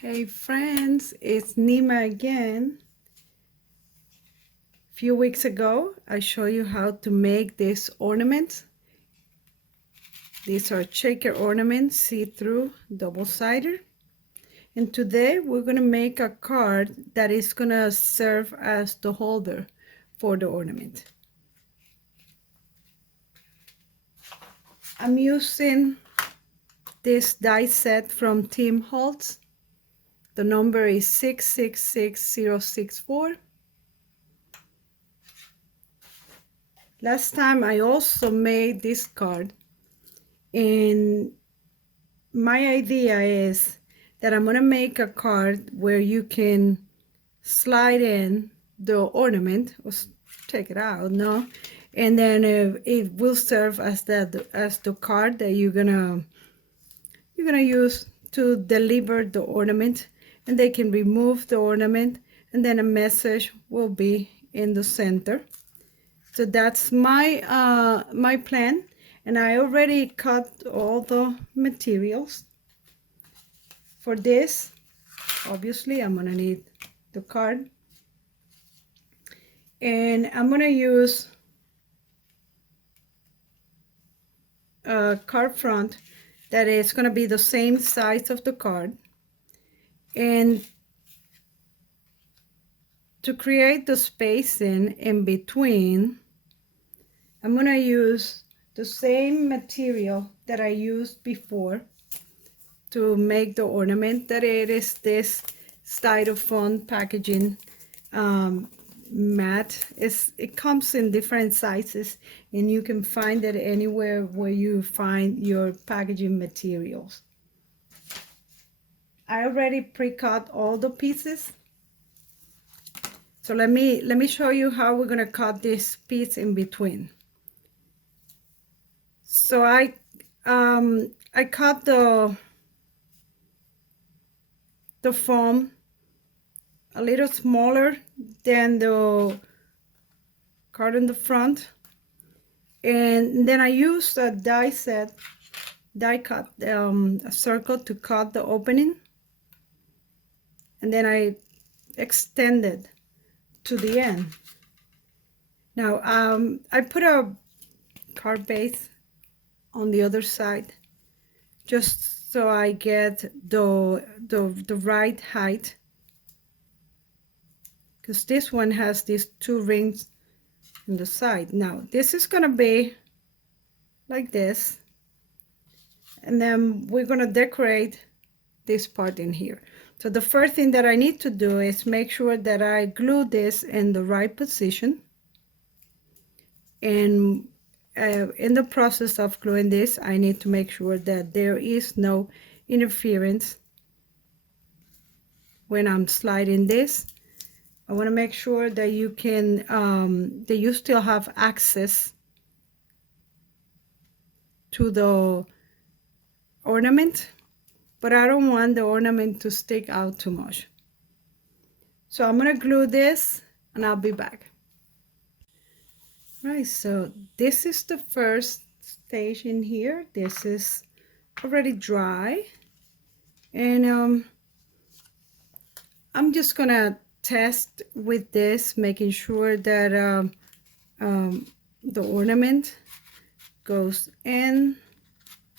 Hey friends, it's Nima again. A few weeks ago, I showed you how to make this ornament. These are shaker ornaments, see-through, double-sided. And today we're going to make a card that is going to serve as the holder for the ornament. I'm using this die set from Tim Holtz. The number is 666064. Last time I also made this card, and my idea is that I'm gonna make a card where you can slide in the ornament, or take it out, no, and then it will serve as the card that you're gonna use to deliver the ornament, and they can remove the ornament, and then a message will be in the center. So that's my my plan, and I already cut all the materials. For this, obviously, I'm gonna need the card, and I'm gonna use a card front that is gonna be the same size of the card. And to create the spacing in between, I'm gonna use the same material that I used before to make the ornament, that it is this styrofoam packaging mat. It comes in different sizes, and you can find it anywhere where you find your packaging materials. I already pre-cut all the pieces. So let me show you how we're gonna cut this piece in between. So I cut the foam a little smaller than the card in the front, and then I used a die cut a circle to cut the opening, and then I extended to the end. Now I put a card base on the other side just so I get the right height, because this one has these two rings on the side. Now this is gonna be like this, and then we're gonna decorate this part in here. So the first thing that I need to do is make sure that I glue this in the right position, and in the process of gluing this, I need to make sure that there is no interference when I'm sliding this. I want to make sure that you can that you still have access to the ornament, but I don't want the ornament to stick out too much. So I'm gonna glue this, and I'll be back. Right, so this is the first stage in here. This is already dry, and I'm just gonna test with this, making sure that the ornament goes in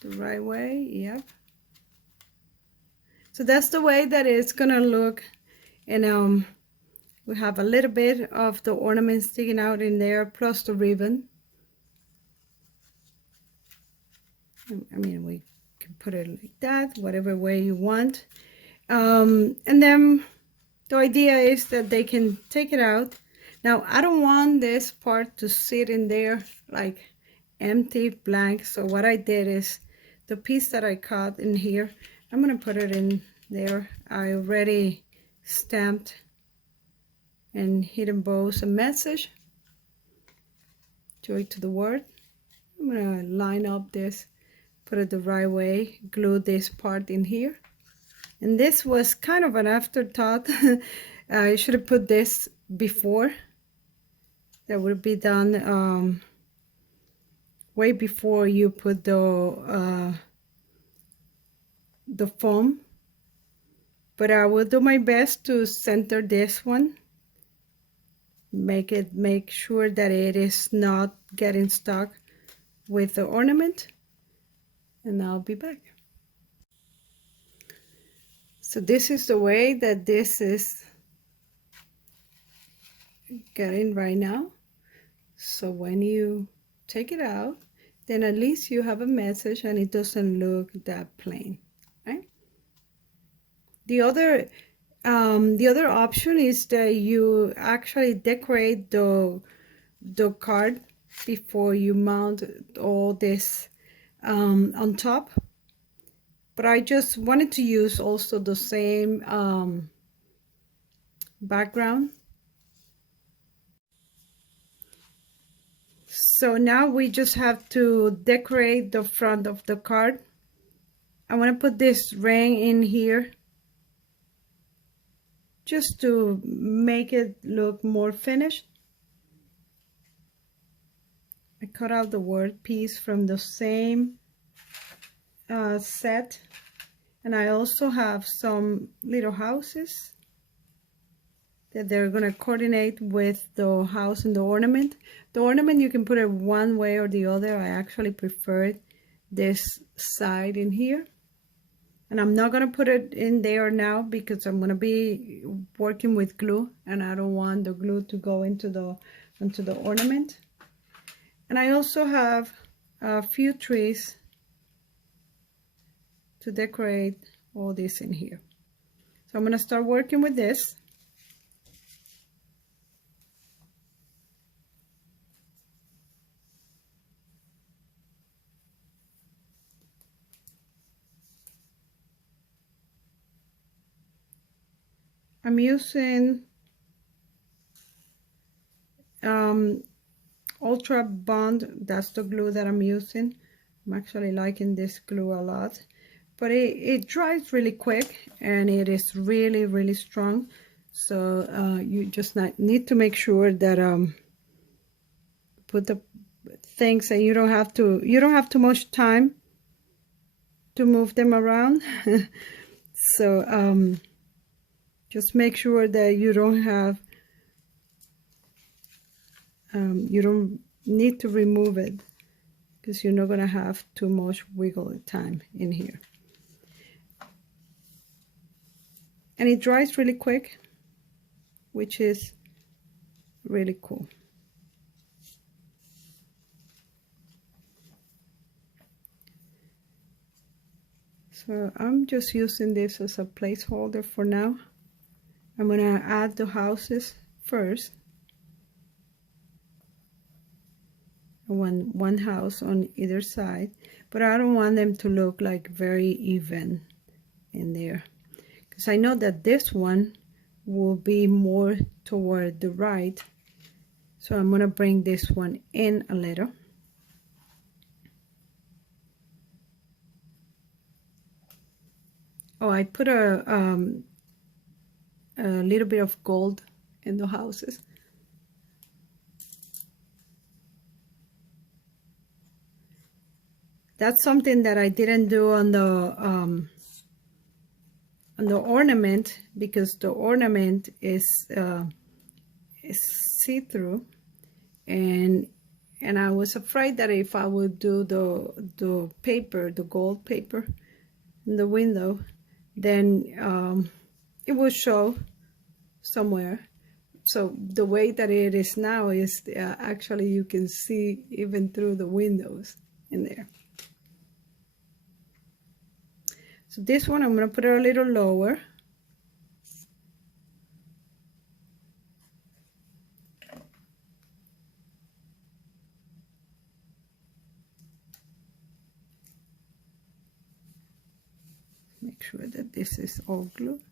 the right way. Yep. So that's the way that it's gonna look, and we have a little bit of the ornament sticking out in there, plus the ribbon. I mean, we can put it like that, whatever way you want. And then the idea is that they can take it out. Now, I don't want this part to sit in there like empty, blank. So what I did is the piece that I cut in here, I'm gonna put it in there. I already stamped and hidden bows a message, joy to the world. I'm gonna line up this, put it the right way, glue this part in here. And this was kind of an afterthought. I should have put this before. That would be done way before you put the foam. but I will do my best to center this one. Make sure that it is not getting stuck with the ornament, and I'll be back. So this is the way that this is getting right now. So when you take it out, then at least you have a message and it doesn't look that plain, right? The other option is that you actually decorate the card before you mount all this on top. But I just wanted to use also the same background. So now we just have to decorate the front of the card. I want to put this ring in here just to make it look more finished. I cut out the word piece from the same set, and I also have some little houses that they're going to coordinate with the house and the ornament. The ornament you can put it one way or the other. I actually prefer this side in here, and I'm not going to put it in there now because I'm going to be working with glue and I don't want the glue to go into the ornament. And I also have a few trees to decorate all this in here. So I'm going to start working with this. I'm using Ultra Bond. That's the glue that I'm using. I'm actually liking this glue a lot, but it dries really quick and it is really, really strong. So you just need to make sure that put the things, and you don't have too much time to move them around. So just make sure that you don't need to remove it, because you're not going to have too much wiggle time in here. And it dries really quick, which is really cool. So I'm just using this as a placeholder for now. I'm going to add the houses first. One house on either side, but I don't want them to look like very even in there, because I know that this one will be more toward the right. So I'm going to bring this one in a little. Oh, I put a little bit of gold in the houses. That's something that I didn't do on the ornament, because the ornament is see-through, and I was afraid that if I would do the paper, the gold paper in the window, then it will show somewhere. So the way that it is now is actually you can see even through the windows in there. So this one I'm going to put it a little lower. Make sure that this is all glued.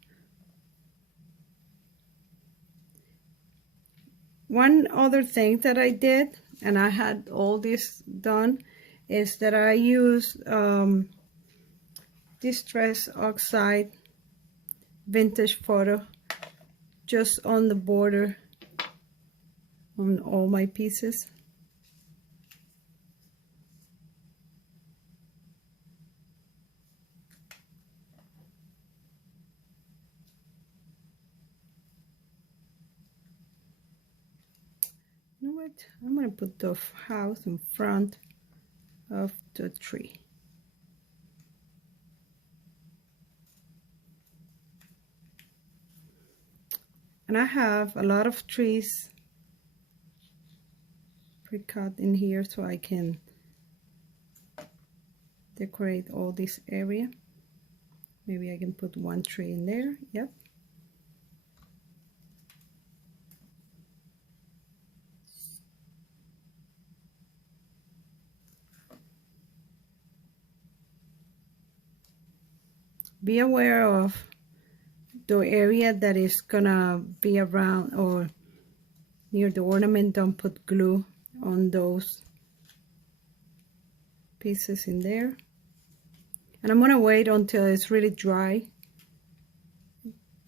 One other thing that I did, and I had all this done, is that I used Distress Oxide Vintage Photo just on the border on all my pieces. what? I'm gonna put the house in front of the tree. And I have a lot of trees pre-cut in here so I can decorate all this area. Maybe I can put one tree in there. Yep. Be aware of the area that is gonna be around or near the ornament. Don't put glue on those pieces in there. And I'm gonna wait until it's really dry,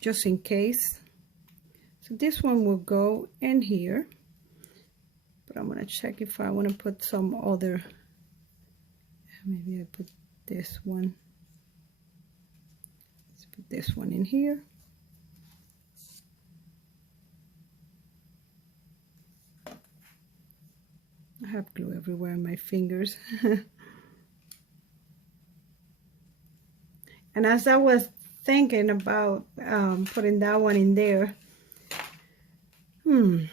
just in case. So this one will go in here, but I'm gonna check if I want to put some other. Maybe I put this one. Let's put this one in here. I have glue everywhere on my fingers. And as I was thinking about putting that one in there, I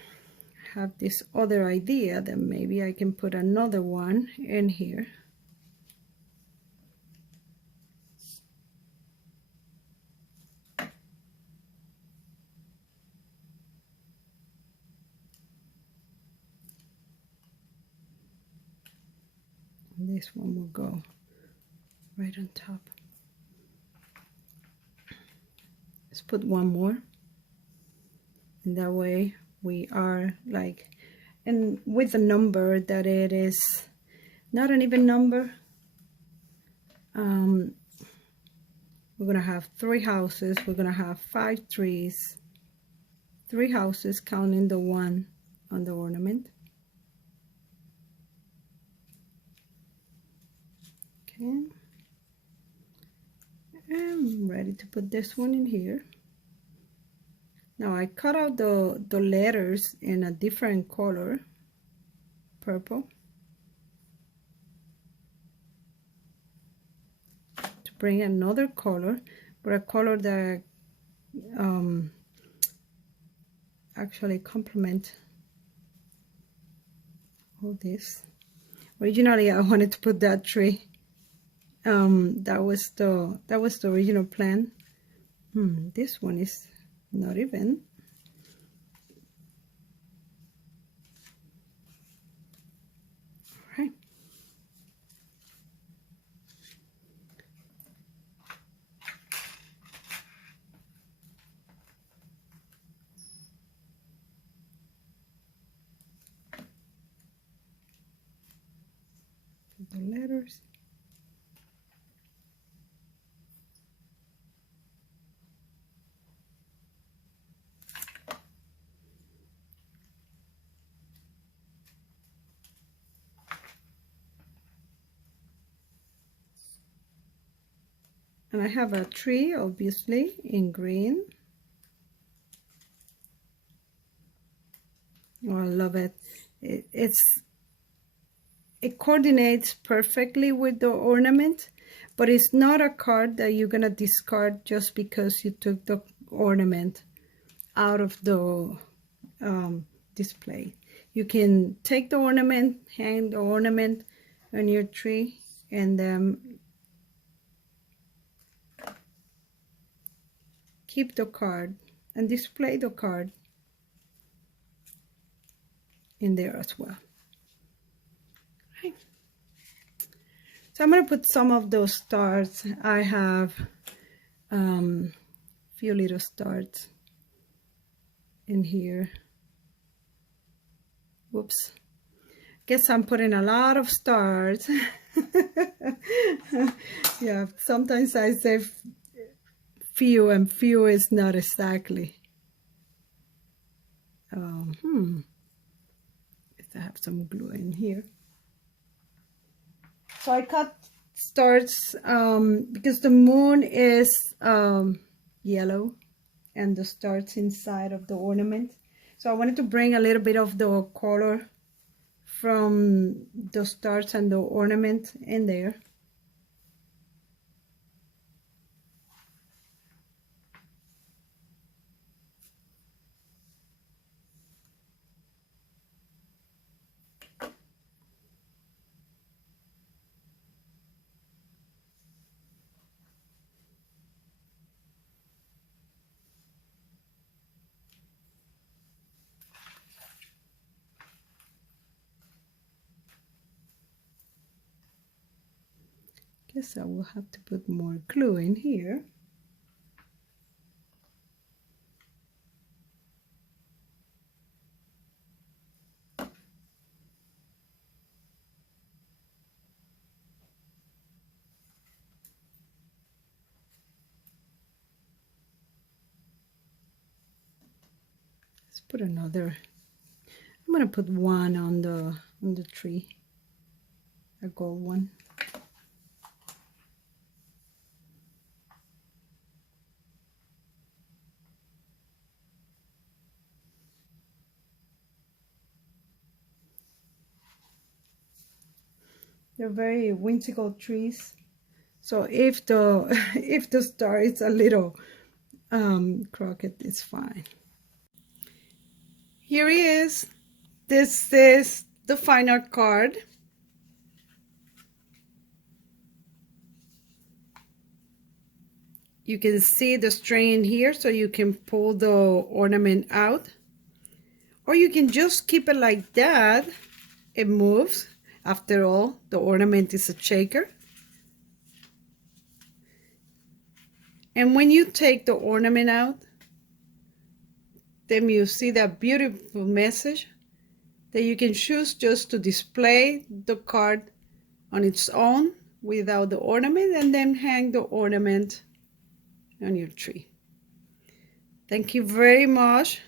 have this other idea that maybe I can put another one in here. And this one will go right on top. Let's put one more. And that way we are like, and with the number that it is not an even number, we're gonna have 3 houses. We're gonna have 5 trees, 3 houses counting the one on the ornament. Okay, I'm ready to put this one in here. Now I cut out the letters in a different color, purple, to bring another color, but a color that actually complement all this. Originally I wanted to put that tree. That was the original plan. This one is not even. All right. The letters. And I have a tree, obviously, in green. Oh, I love it. It coordinates perfectly with the ornament, but it's not a card that you're gonna discard just because you took the ornament out of the display. You can take the ornament, hang the ornament on your tree, and then keep the card and display the card in there as well. Right. So I'm going to put some of those stars. I have few little stars in here. Whoops. Guess I'm putting a lot of stars. Yeah, sometimes I say few, and few is not exactly. I have some glue in here. So I cut stars because the moon is yellow and the stars inside of the ornament. So I wanted to bring a little bit of the color from the stars and the ornament in there. Guess I will have to put more glue in here. Let's put another. I'm gonna put one on the tree, a gold one. They're very whimsical trees. So if the if the star is a little crooked, it's fine. Here he is. This is the final card. You can see the string here, so you can pull the ornament out. Or you can just keep it like that. It moves. After all, the ornament is a shaker. And when you take the ornament out, then you see that beautiful message that you can choose just to display the card on its own without the ornament, and then hang the ornament on your tree. Thank you very much,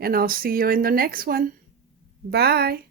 and I'll see you in the next one. Bye.